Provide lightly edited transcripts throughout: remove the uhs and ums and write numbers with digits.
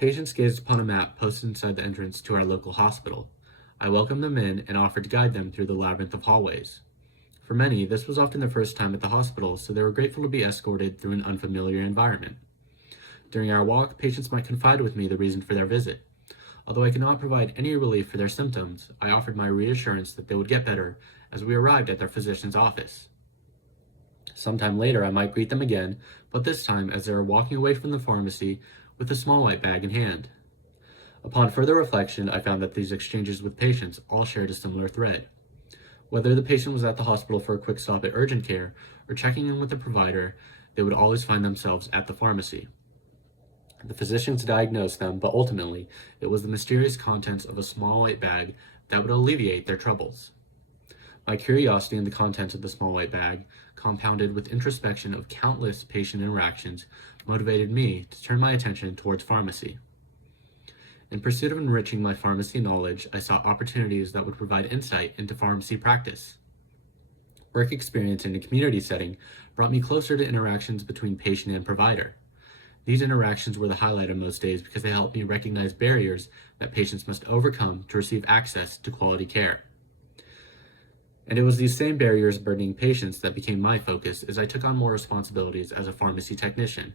Patients gazed upon a map posted inside the entrance to our local hospital. I welcomed them in and offered to guide them through the labyrinth of hallways. For many, this was often their first time at the hospital, so they were grateful to be escorted through an unfamiliar environment. During our walk, patients might confide with me the reason for their visit. Although I could not provide any relief for their symptoms, I offered my reassurance that they would get better as we arrived at their physician's office. Sometime later, I might greet them again, but this time as they were walking away from the pharmacy with a small white bag in hand. Upon further reflection, I found that these exchanges with patients all shared a similar thread. Whether the patient was at the hospital for a quick stop at urgent care or checking in with the provider, they would always find themselves at the pharmacy. The physicians diagnosed them, but ultimately, it was the mysterious contents of a small white bag that would alleviate their troubles. My curiosity in the contents of the small white bag, compounded with introspection of countless patient interactions, motivated me to turn my attention towards pharmacy. In pursuit of enriching my pharmacy knowledge, I sought opportunities that would provide insight into pharmacy practice. Work experience in a community setting brought me closer to interactions between patient and provider. These interactions were the highlight of most days because they helped me recognize barriers that patients must overcome to receive access to quality care. And it was these same barriers burdening patients that became my focus as I took on more responsibilities as a pharmacy technician.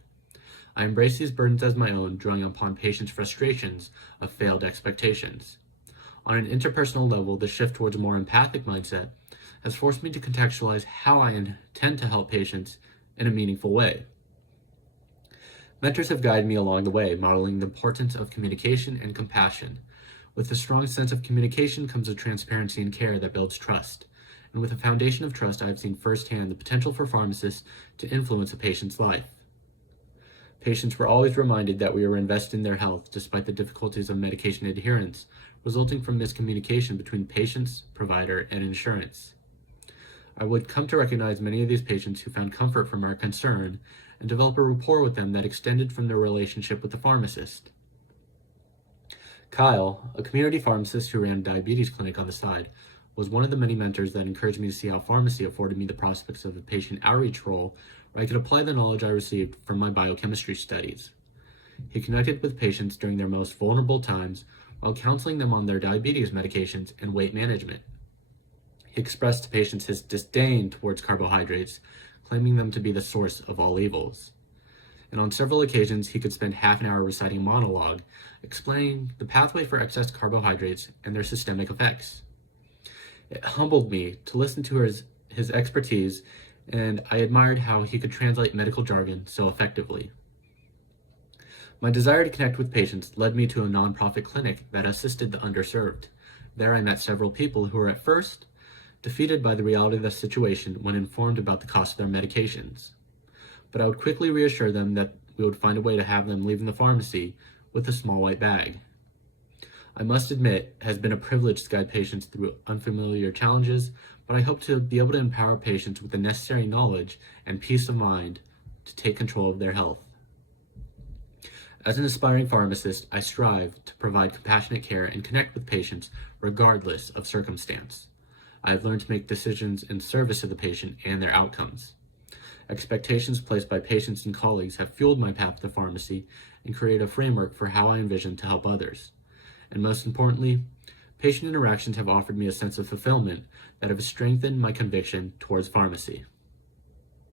I embraced these burdens as my own, drawing upon patients' frustrations of failed expectations. On an interpersonal level, the shift towards a more empathic mindset has forced me to contextualize how I intend to help patients in a meaningful way. Mentors have guided me along the way, modeling the importance of communication and compassion. With a strong sense of communication comes a transparency and care that builds trust. And with a foundation of trust, I have seen firsthand the potential for pharmacists to influence a patient's life. Patients were always reminded that we were invested in their health despite the difficulties of medication adherence resulting from miscommunication between patients, provider, and insurance. I would come to recognize many of these patients who found comfort from our concern and develop a rapport with them that extended from their relationship with the pharmacist. Kyle, a community pharmacist who ran a diabetes clinic on the side, was one of the many mentors that encouraged me to see how pharmacy afforded me the prospects of a patient outreach role where I could apply the knowledge I received from my biochemistry studies. He connected with patients during their most vulnerable times while counseling them on their diabetes medications and weight management. He expressed to patients his disdain towards carbohydrates, claiming them to be the source of all evils. And on several occasions, he could spend half an hour reciting a monologue, explaining the pathway for excess carbohydrates and their systemic effects. It humbled me to listen to his expertise, and I admired how he could translate medical jargon so effectively. My desire to connect with patients led me to a nonprofit clinic that assisted the underserved. There I met several people who were at first defeated by the reality of the situation when informed about the cost of their medications. But I would quickly reassure them that we would find a way to have them leaving the pharmacy with a small white bag. I must admit, it has been a privilege to guide patients through unfamiliar challenges, but I hope to be able to empower patients with the necessary knowledge and peace of mind to take control of their health. As an aspiring pharmacist, I strive to provide compassionate care and connect with patients regardless of circumstance. I have learned to make decisions in service of the patient and their outcomes. Expectations placed by patients and colleagues have fueled my path to pharmacy and created a framework for how I envision to help others. And most importantly, patient interactions have offered me a sense of fulfillment that have strengthened my conviction towards pharmacy.